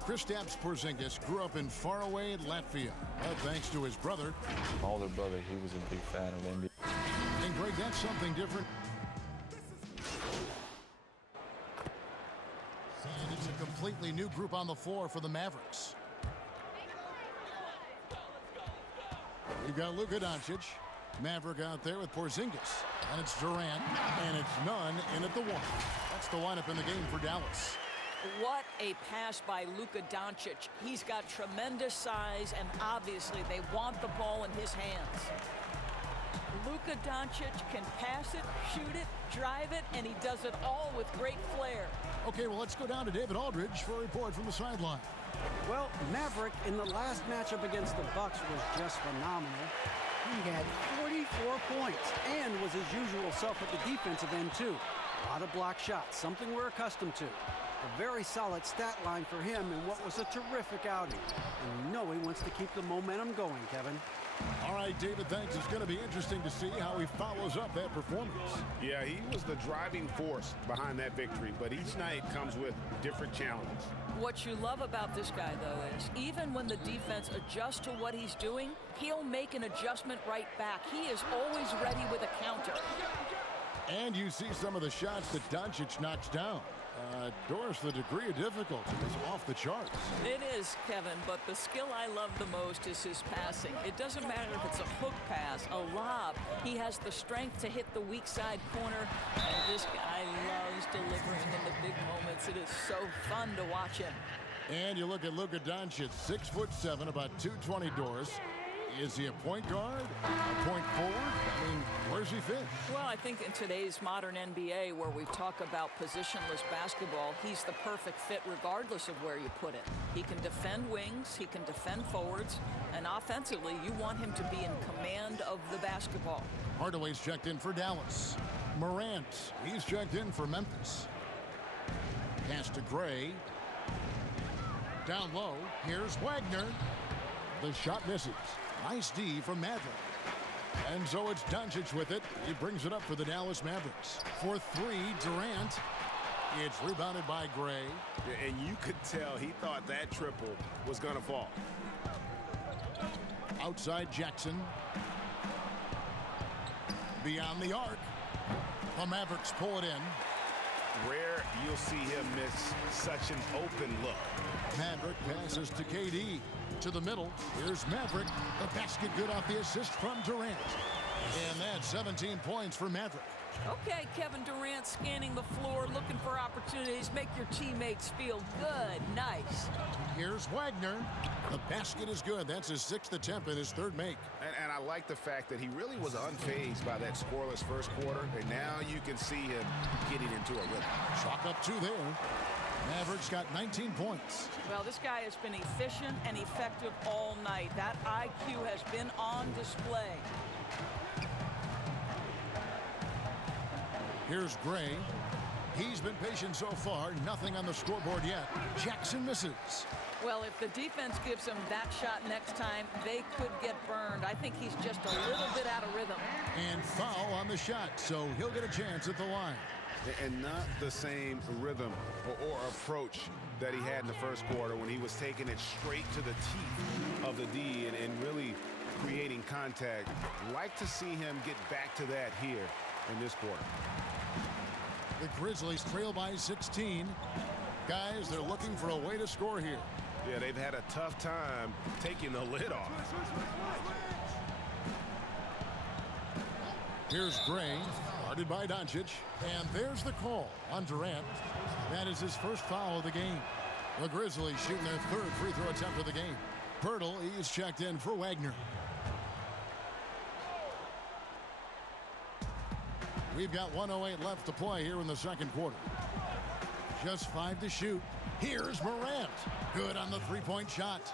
Kristaps Porzingis grew up in faraway Latvia, but thanks to his brother. My older brother, he was a big fan of NBA. And Greg, that's something different. And it's a completely new group on the floor for the Mavericks. You've got Luka Doncic, Maverick out there with Porzingis. And it's Durant, and it's none in at the one. That's the lineup in the game for Dallas. What a pass by Luka Doncic. He's got tremendous size, and obviously they want the ball in his hands. Luka Doncic can pass it, shoot it, drive it, and he does it all with great flair. Okay, well, let's go down to David Aldridge for a report from the sideline. Well, Maverick in the last matchup against the Bucks was just phenomenal. He had 44 points and was his usual self at the defensive end, too. A lot of block shots, something we're accustomed to. A very solid stat line for him in what was a terrific outing. And you know he wants to keep the momentum going, Kevin. All right, David, thanks. It's going to be interesting to see how he follows up that performance. Yeah, he was the driving force behind that victory, but each night comes with different challenges. What you love about this guy, though, is even when the defense adjusts to what he's doing, he'll make an adjustment right back. He is always ready with a counter. And you see some of the shots that Doncic knocks down. Doris, the degree of difficulty is off the charts. It is, Kevin, but the skill I love the most is his passing. It doesn't matter if it's a hook pass, a lob. He has the strength to hit the weak side corner, and this guy loves delivering in the big moments. It is so fun to watch him. And you look at Luka Doncic, 6'7", about 220, Doris. Is he a point guard? A point forward? I mean, where's he fit? Well, I think in today's modern NBA, where we talk about positionless basketball, he's the perfect fit regardless of where you put him. He can defend wings, he can defend forwards, and offensively, you want him to be in command of the basketball. Hardaway's checked in for Dallas. Morant, he's checked in for Memphis. Pass to Gray. Down low, here's Wagner. The shot misses. Nice D from Maverick. And so it's Doncic with it. He brings it up for the Dallas Mavericks. For three, Durant. It's rebounded by Gray. And you could tell he thought that triple was going to fall. Outside Jackson. Beyond the arc. The Mavericks pull it in. Rare you'll see him miss such an open look. Maverick passes to KD. To the middle, here's Maverick. The basket good off the assist from Durant. And that's 17 points for Maverick. Okay, Kevin Durant scanning the floor, looking for opportunities. Make your teammates feel good. Nice. Here's Wagner. The basket is good. That's his 6th attempt and his 3rd make. And I like the fact that he really was unfazed by that scoreless first quarter. And now you can see him getting into a rhythm. Chalk up 2 there. Mavericks got 19 points. Well, this guy has been efficient and effective all night. That IQ has been on display. Here's Gray. He's been patient so far. Nothing on the scoreboard yet. Jackson misses. Well, if the defense gives him that shot next time, they could get burned. I think he's just a little bit out of rhythm. And foul on the shot, so he'll get a chance at the line. And not the same rhythm or approach that he had in the first quarter when he was taking it straight to the teeth of the D and really creating contact. Like to see him get back to that here in this quarter. The Grizzlies trail by 16. Guys, they're looking for a way to score here. Yeah, they've had a tough time taking the lid off. Here's Gray, guarded by Doncic, and there's the call on Durant. That is his first foul of the game. The Grizzlies shooting their 3rd free throw attempt of the game. Pirtle, he's checked in for Wagner. We've got 1:08 left to play here in the second quarter. Just 5 to shoot. Here's Morant. Good on the 3-point shot.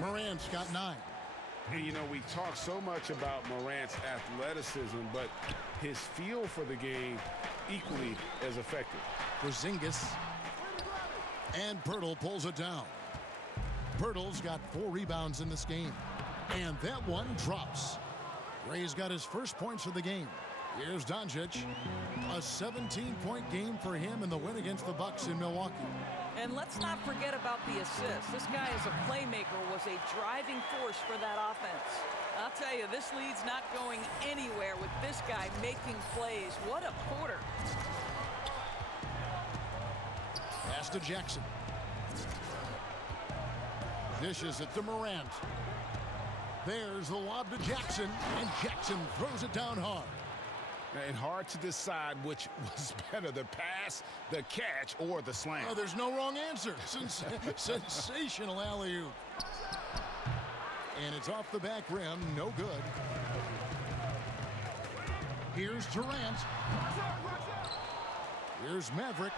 Morant's got 9. You know, we talk so much about Morant's athleticism, but his feel for the game equally as effective. Porzingis. And Pirtle pulls it down. Pirtle's got 4 rebounds in this game. And that one drops. Ray's got his first points of the game. Here's Doncic. A 17-point game for him in the win against the Bucks in Milwaukee. And let's not forget about the assist. This guy as a playmaker was a driving force for that offense. I'll tell you, this lead's not going anywhere with this guy making plays. What a quarter. Pass to Jackson. Dishes it to Morant. There's the lob to Jackson, and Jackson throws it down hard. And hard to decide which was better, the pass, the catch, or the slam. Oh, there's no wrong answer. Sensational alley-oop. And it's off the back rim, no good. Here's Durant. Here's Maverick.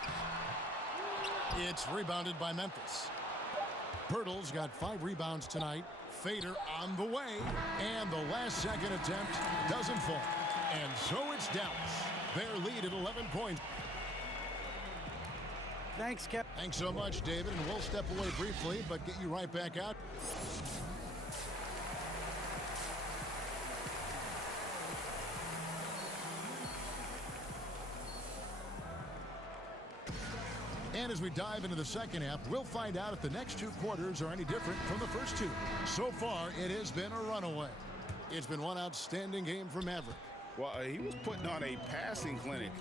It's rebounded by Memphis. Pirtle's got 5 rebounds tonight. Fader on the way, and the last-second attempt doesn't fall. And so it's Dallas. Their lead at 11 points. Thanks, Kevin. Thanks so much, David, and we'll step away briefly, but get you right back out. And as we dive into the second half, we'll find out if the next 2 quarters are any different from the first 2. So far, it has been a runaway. It's been one outstanding game for Maverick. Well, he was putting on a passing clinic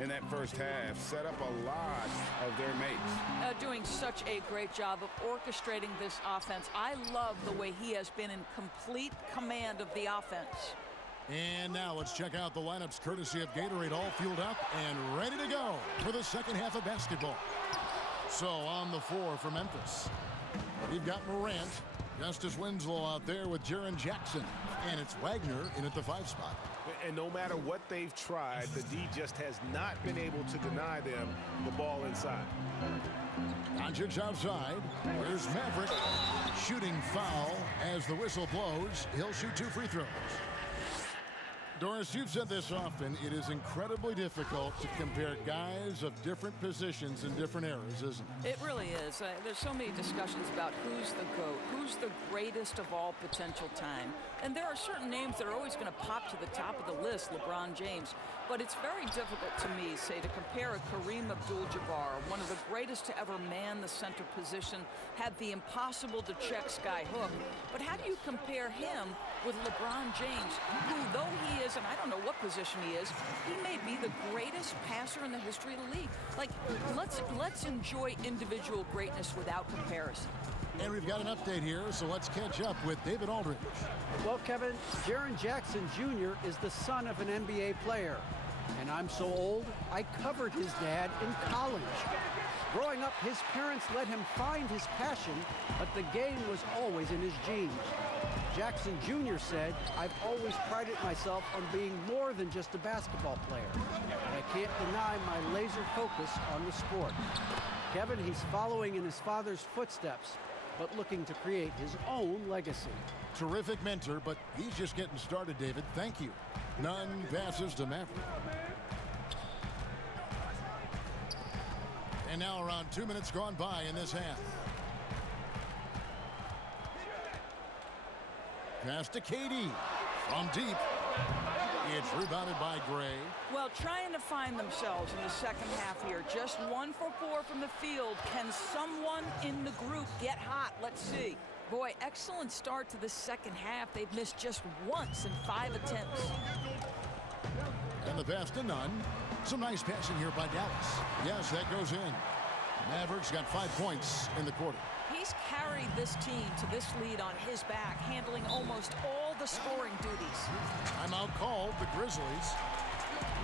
in that first half, set up a lot of their mates. Doing such a great job of orchestrating this offense. I love the way he has been in complete command of the offense. And now let's check out the lineups courtesy of Gatorade, all fueled up and ready to go for the second half of basketball. So on the floor for Memphis, we've got Morant, Justice Winslow out there with Jaren Jackson, and it's Wagner in at the 5 spot. And no matter what they've tried, the D just has not been able to deny them the ball inside. Doncic outside. Here's Maverick. Shooting foul as the whistle blows. He'll shoot 2 free throws. Doris, you've said this often. It is incredibly difficult to compare guys of different positions in different eras, isn't it? It really is. There's so many discussions about who's the GOAT, who's the greatest of all potential time. And there are certain names that are always going to pop to the top of the list, LeBron James. But it's very difficult to me, say, to compare a Kareem Abdul-Jabbar, one of the greatest to ever man the center position, had the impossible to check sky hook. But how do you compare him with LeBron James, who, though he is, and I don't know what position he is, he may be the greatest passer in the history of the league. Like, let's enjoy individual greatness without comparison. And we've got an update here, so let's catch up with David Aldridge. Well, Kevin, Jaren Jackson Jr. is the son of an NBA player. And I'm so old, I covered his dad in college. Growing up, his parents let him find his passion, but the game was always in his genes. Jackson Jr. said, "I've always prided myself on being more than just a basketball player, but I can't deny my laser focus on the sport." Kevin, he's following in his father's footsteps, but looking to create his own legacy. Terrific mentor, but he's just getting started, David. Thank you. None passes to Maverick. And now around 2 minutes gone by in this half. Pass to KD from deep. It's rebounded by Gray. Well, trying to find themselves in the second half here. Just 1 for 4 from the field. Can someone in the group get hot? Let's see. Boy, excellent start to the second half. They've missed just once in 5 attempts. And the pass to Nunn. Some nice passing here by Dallas. Yes, that goes in. Mavericks got 5 points in the quarter. He's carried this team to this lead on his back, handling almost all the scoring duties. Timeout called, the Grizzlies.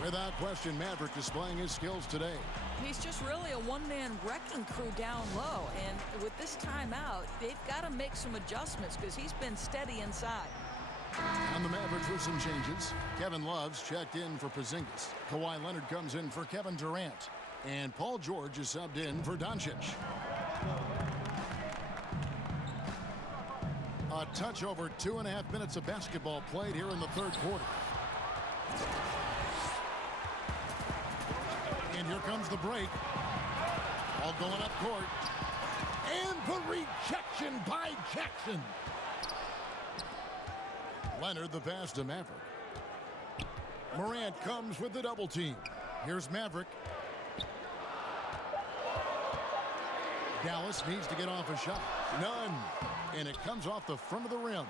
Without question, Maverick displaying his skills today. He's just really a one-man wrecking crew down low. And with this timeout, they've got to make some adjustments because he's been steady inside. And the Mavericks with some changes. Kevin Love's checked in for Porzingis. Kawhi Leonard comes in for Kevin Durant. And Paul George is subbed in for Doncic. A touch over 2.5 minutes of basketball played here in the third quarter. And here comes the break. All going up court. And the rejection by Jackson. Leonard the pass to Maverick. Morant comes with the double team. Here's Maverick. Dallas needs to get off a shot. None. And it comes off the front of the rim.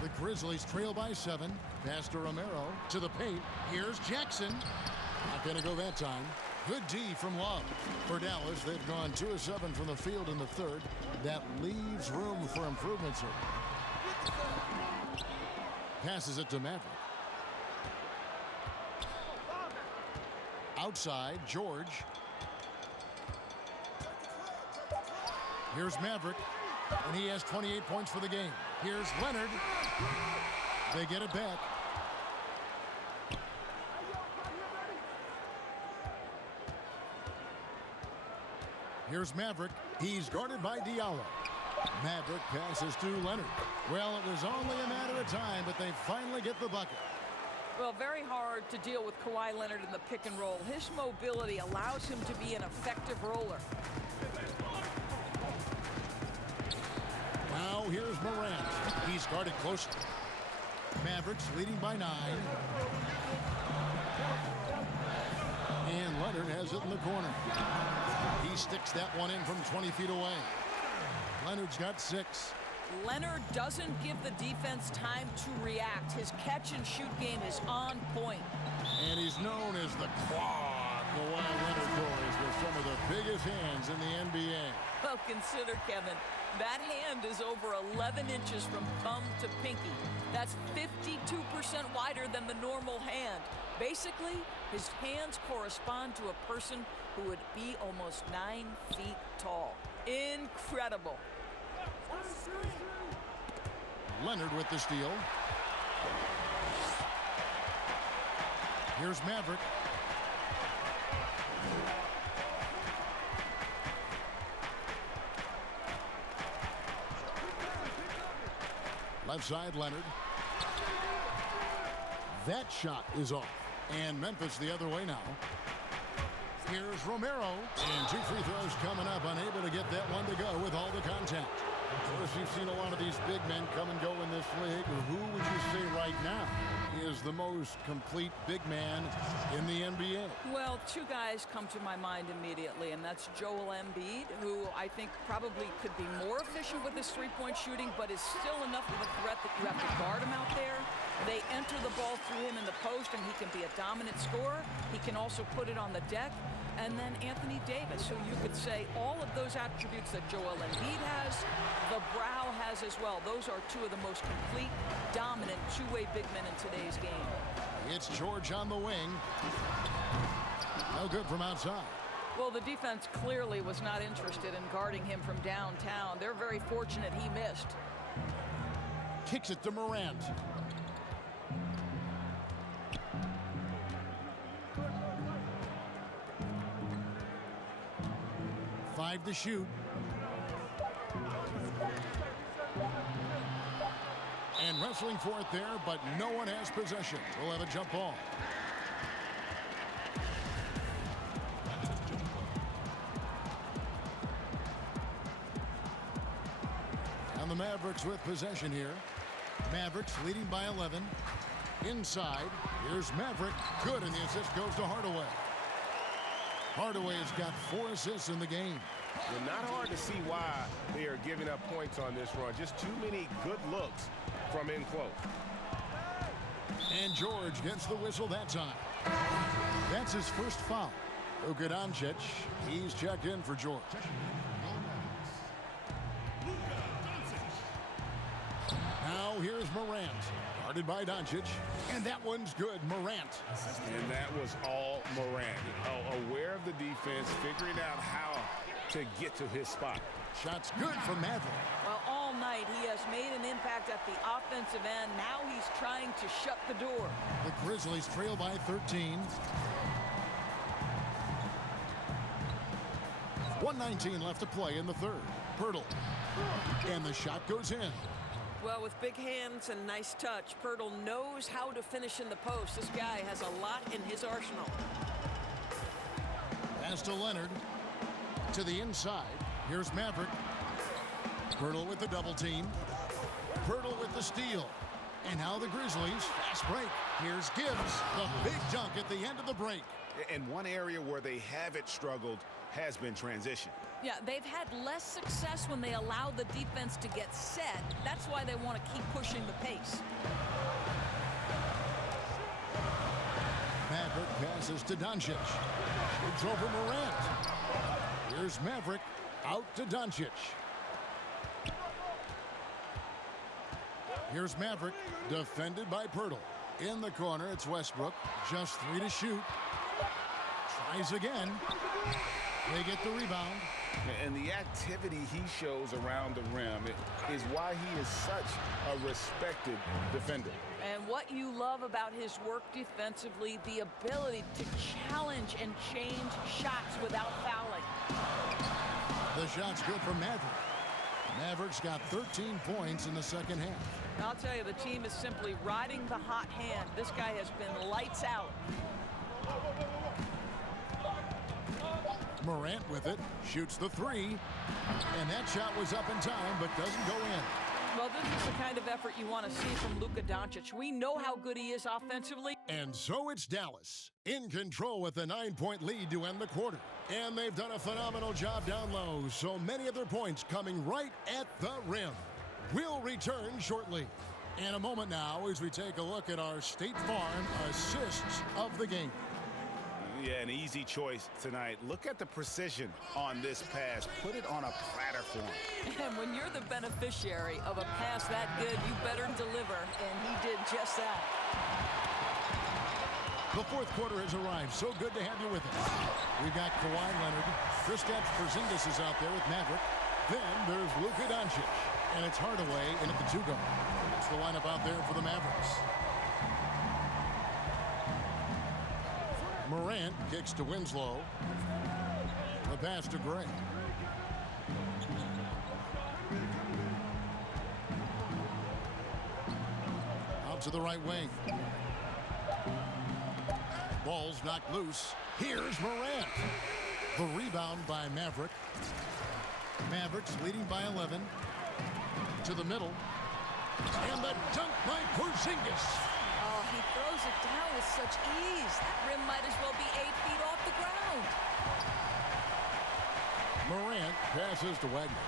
The Grizzlies trail by 7. Pass to Romero to the paint. Here's Jackson. Not going to go that time. Good D from Love. For Dallas, they've gone 2 of 7 from the field in the third. That leaves room for improvements here. Passes it to Maverick. Outside, George. Here's Maverick, and he has 28 points for the game. Here's Leonard. They get it back. Here's Maverick. He's guarded by Diallo. Maverick passes to Leonard. Well, it was only a matter of time, but they finally get the bucket. Well, very hard to deal with Kawhi Leonard in the pick and roll. His mobility allows him to be an effective roller. Now here's Morant. He's guarded closely. Mavericks leading by 9. And Leonard has it in the corner. He sticks that one in from 20 feet away. Leonard's got 6. Leonard doesn't give the defense time to react. His catch-and-shoot game is on point. And he's known as the quad. Kawhi Leonard goes with some of the biggest hands in the NBA. Well, consider, Kevin, that hand is over 11 inches from thumb to pinky. That's 52% wider than the normal hand. Basically, his hands correspond to a person who would be almost 9 feet tall. Incredible. Leonard with the steal. Here's Maverick. Left side, Leonard. That shot is off. And Memphis the other way now. Here's Romero. And 2 free throws coming up. Unable to get that one to go with all the contact. Of course, you've seen a lot of these big men come and go in this league. Who would you say right now is the most complete big man in the NBA? Well, 2 guys come to my mind immediately, and that's Joel Embiid, who I think probably could be more efficient with his three-point shooting, but is still enough of a threat that you have to guard him out there. They enter the ball through him in the post, and he can be a dominant scorer. He can also put it on the deck. And then Anthony Davis, who you could say all of those attributes that Joel Embiid has, the Brow has as well. Those are 2 of the most complete, dominant, two-way big men in today's game. It's George on the wing. No good from outside. Well, the defense clearly was not interested in guarding him from downtown. They're very fortunate he missed. Kicks it to Morant. Five to shoot. And wrestling for it there, but no one has possession. We'll have a jump ball. And the Mavericks with possession here. Mavericks leading by 11. Inside, here's Maverick. Good, and the assist goes to Hardaway. Hardaway's got 4 assists in the game. Well, not hard to see why they are giving up points on this run. Just too many good looks from in close. And George gets the whistle that time. That's his first foul. Luka Doncic, he's checked in for George. Now here's Morant. Guarded by Doncic. And that one's good. Morant. And that was all Morant. Aware of the defense, figuring out how to get to his spot. Shot's good from Maverick. Well, all night he has made an impact at the offensive end. Now he's trying to shut the door. The Grizzlies trail by 13. 1:19 left to play in the third. Pirtle. And the shot goes in. Well, with big hands and nice touch, Pirtle knows how to finish in the post. This guy has a lot in his arsenal. Pass to Leonard. To the inside. Here's Maverick. Pirtle with the double team. Pirtle with the steal. And now the Grizzlies. Fast break. Here's Gibbs. The big dunk at the end of the break. And one area where they haven't struggled has been transition. Yeah, they've had less success when they allow the defense to get set. That's why they want to keep pushing the pace. Maverick passes to Doncic. It's over Morant. Here's Maverick out to Doncic. Here's Maverick defended by Pirtle. In the corner, it's Westbrook. Just 3 to shoot. Tries again. They get the rebound. And the activity he shows around the rim is why he is such a respected defender. And what you love about his work defensively, the ability to challenge and change shots without fouling. The shot's good from Maverick. Maverick's got 13 points in the second half. I'll tell you, the team is simply riding the hot hand. This guy has been lights out. Morant with it, shoots the 3, and that shot was up in time but doesn't go in. Well, this is the kind of effort you want to see from Luka Doncic. We know how good he is offensively. And so it's Dallas in control with a 9-point lead to end the quarter. And they've done a phenomenal job down low, so many of their points coming right at the rim. We'll return shortly. In a moment now as we take a look at our State Farm assists of the game. Yeah, an easy choice tonight. Look at the precision on this pass. Put it on a platter for him. And when you're the beneficiary of a pass that good, you better deliver, and he did just that. The fourth quarter has arrived. So good to have you with us. We've got Kawhi Leonard. Kristaps Porzingis is out there with Maverick. Then there's Luka Doncic. And it's Hardaway in at the 2-guard. That's the lineup out there for the Mavericks. Morant kicks to Winslow. The pass to Gray. Out to the right wing. Ball's knocked loose. Here's Morant. The rebound by Maverick. Mavericks leading by 11. To the middle. And the dunk by Porzingis. Oh, he throws it down with such ease. That rim might as well be 8 feet off the ground. Morant passes to Wagner.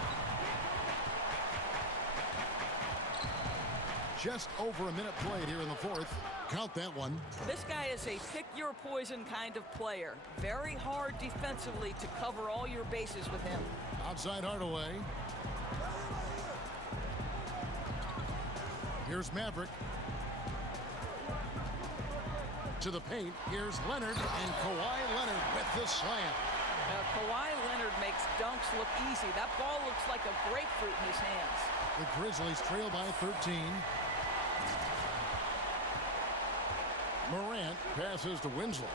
Just over a minute played here in the fourth. Count that one. This guy is a pick-your-poison kind of player. Very hard defensively to cover all your bases with him. Outside Hardaway. Here's Maverick. To the paint. Here's Leonard, and Kawhi Leonard with the slam. Kawhi Leonard makes dunks look easy. That ball looks like a grapefruit in his hands. The Grizzlies trail by 13. Morant passes to Winslow.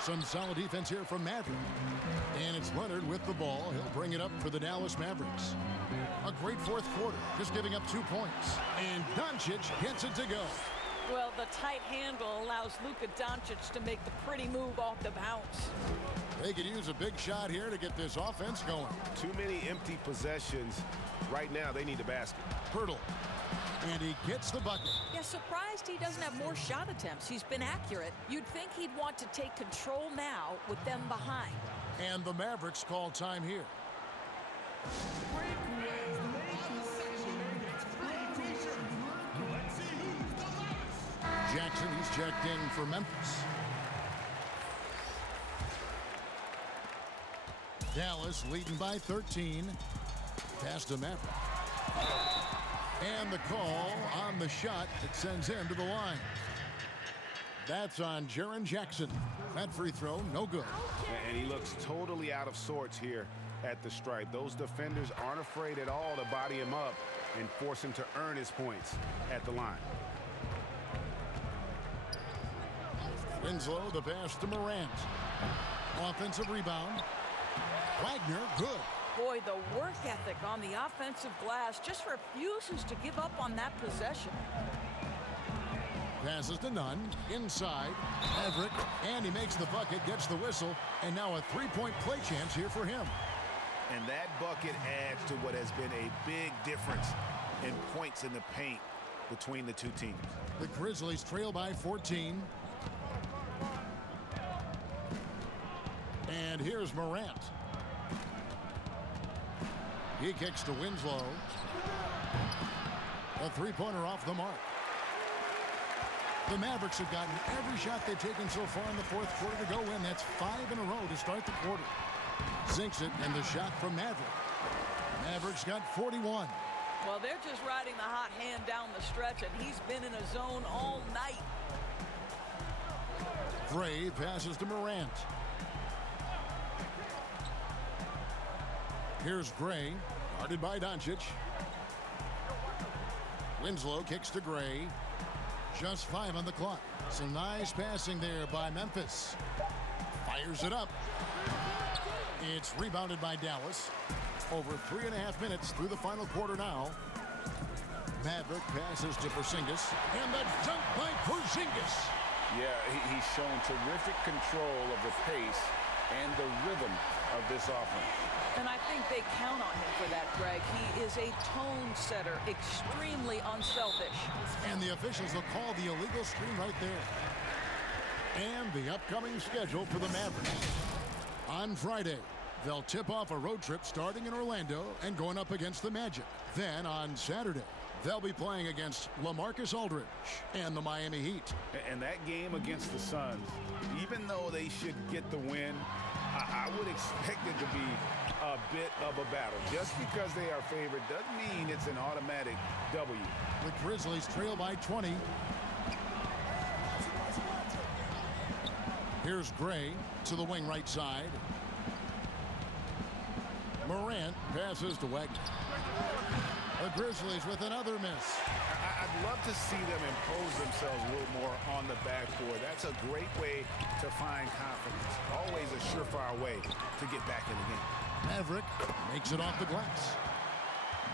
Some solid defense here from Maverick. And it's Leonard with the ball. He'll bring it up for the Dallas Mavericks. A great fourth quarter, just giving up 2 points. And Doncic gets it to go. Well, the tight handle allows Luka Doncic to make the pretty move off the bounce. They could use a big shot here to get this offense going. Too many empty possessions. Right now, they need the basket. Pirtle. And he gets the bucket. Yeah, surprised he doesn't have more shot attempts. He's been accurate. You'd think he'd want to take control now with them behind. And the Mavericks call time here. Jackson, he's checked in for Memphis. Dallas leading by 13. Pass to Maverick. And the call on the shot that sends him to the line. That's on Jaren Jackson. That free throw, no good. And he looks totally out of sorts here at the stripe. Those defenders aren't afraid at all to body him up and force him to earn his points at the line. Winslow, the pass to Morant. Offensive rebound. Wagner, good. Boy, the work ethic on the offensive glass just refuses to give up on that possession. Passes to Nunn. Inside. Maverick. And he makes the bucket, gets the whistle. And now a three-point play chance here for him. And that bucket adds to what has been a big difference in points in the paint between the two teams. The Grizzlies trail by 14. And here's Morant. He kicks to Winslow. A three-pointer off the mark. The Mavericks have gotten every shot they've taken so far in the fourth quarter to go in. That's 5 in a row to start the quarter. Sinks it, and the shot from Maverick. Mavericks got 41. Well, they're just riding the hot hand down the stretch, and he's been in a zone all night. Gray passes to Morant. Here's Gray, guarded by Doncic. Winslow kicks to Gray. Just 5 on the clock. Some nice passing there by Memphis. Fires it up. It's rebounded by Dallas. Over 3.5 minutes through the final quarter now. Maverick passes to Porzingis. And the dunk by Porzingis. Yeah, he's shown terrific control of the pace and the rhythm of this offense. And I think they count on him for that, Greg. He is a tone setter, extremely unselfish. And the officials will call the illegal screen right there. And the upcoming schedule for the Mavericks. On Friday, they'll tip off a road trip starting in Orlando and going up against the Magic. Then on Saturday, they'll be playing against LaMarcus Aldridge and the Miami Heat. And that game against the Suns, even though they should get the win, I would expect it to be a bit of a battle. Just because they are favored doesn't mean it's an automatic W. The Grizzlies trail by 20. Here's Gray to the wing right side. Morant passes to Wagner. The Grizzlies with another miss. I'd love to see them impose themselves a little more on the backboard. That's a great way to find confidence. Always a surefire way to get back in the game. Maverick makes it off the glass.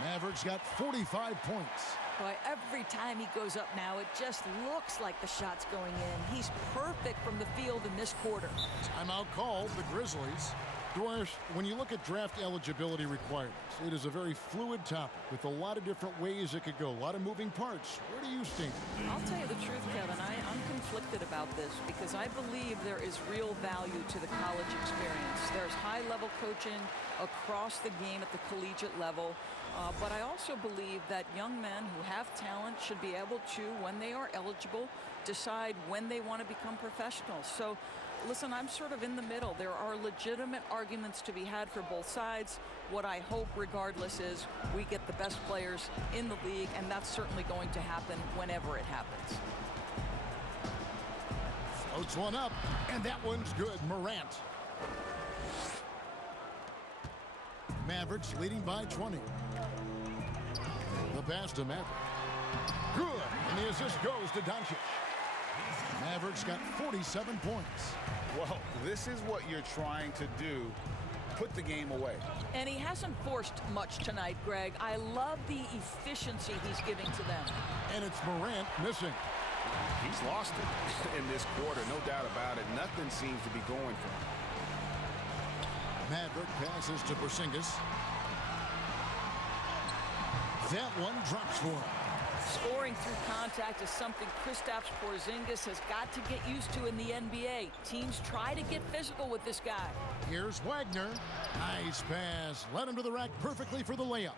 Mavericks got 45 points. Boy, every time he goes up now, it just looks like the shot's going in. He's perfect from the field in this quarter. Timeout called, the Grizzlies. Dwars, when you look at draft eligibility requirements, it is a very fluid topic with a lot of different ways it could go, a lot of moving parts. Where do you stand? I'll tell you the truth, Kevin. I'm conflicted about this because I believe there is real value to the college experience. There's high-level coaching across the game at the collegiate level, but I also believe that young men who have talent should be able to, when they are eligible, decide when they want to become professionals. So, listen, I'm sort of in the middle. There are legitimate arguments to be had for both sides. What I hope, regardless, is we get the best players in the league, and that's certainly going to happen whenever it happens. Floats one up, and that one's good. Morant. Mavericks leading by 20. The pass to Maverick. Good, and the assist goes to Doncic. Mavericks got 47 points. Well, this is what you're trying to do. Put the game away. And he hasn't forced much tonight, Greg. I love the efficiency he's giving to them. And it's Morant missing. He's lost it in this quarter, no doubt about it. Nothing seems to be going for him. Maverick passes to Porzingis. That one drops for him. Scoring through contact is something Kristaps Porzingis has got to get used to in the NBA. Teams try to get physical with this guy. Here's Wagner. Nice pass. Led him to the rack perfectly for the layup.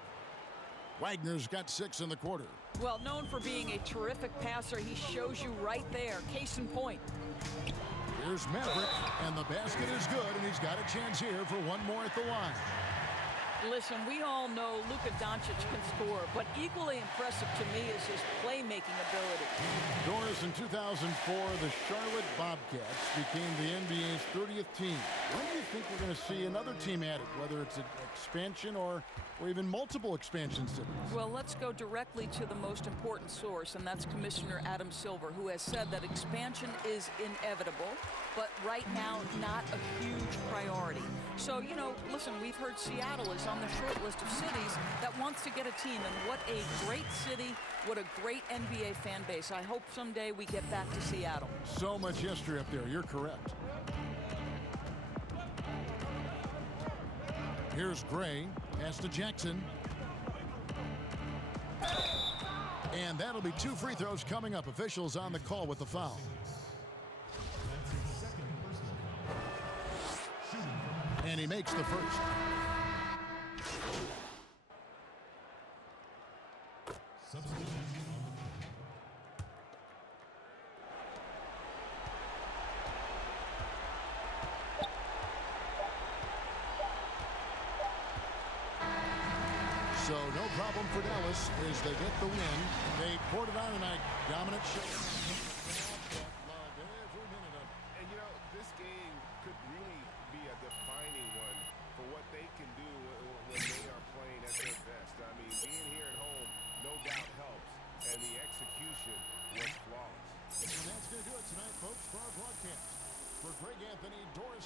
Wagner's got 6 in the quarter. Well, known for being a terrific passer, he shows you right there. Case in point. Here's Maverick, and the basket is good, and he's got a chance here for one more at the line. Listen, we all know Luka Doncic can score, but equally impressive to me is his playmaking ability. Doris, in 2004, the Charlotte Bobcats became the NBA's 30th team. When do you think we're going to see another team added, whether it's an expansion or even multiple expansions to this? Well, let's go directly to the most important source, and that's Commissioner Adam Silver, who has said that expansion is inevitable, but right now, not a huge priority. So, you know, listen, we've heard Seattle is on the short list of cities that wants to get a team, and what a great city, what a great NBA fan base. I hope someday we get back to Seattle. So much history up there. You're correct. Here's Gray. Pass to Jackson. And that'll be 2 free throws coming up. Officials on the call with the foul. That's his second personal. Shooting And he makes the first. So no problem for Dallas as they get the win. They poured it on tonight. Dominant show. Loved every minute of it. And you know, this game could really be a defining one for what they can do when they are playing at their best. I mean, being here at home no doubt helps, and the execution was flawless. And that's going to do it tonight, folks, for our broadcast. For Greg Anthony, Doris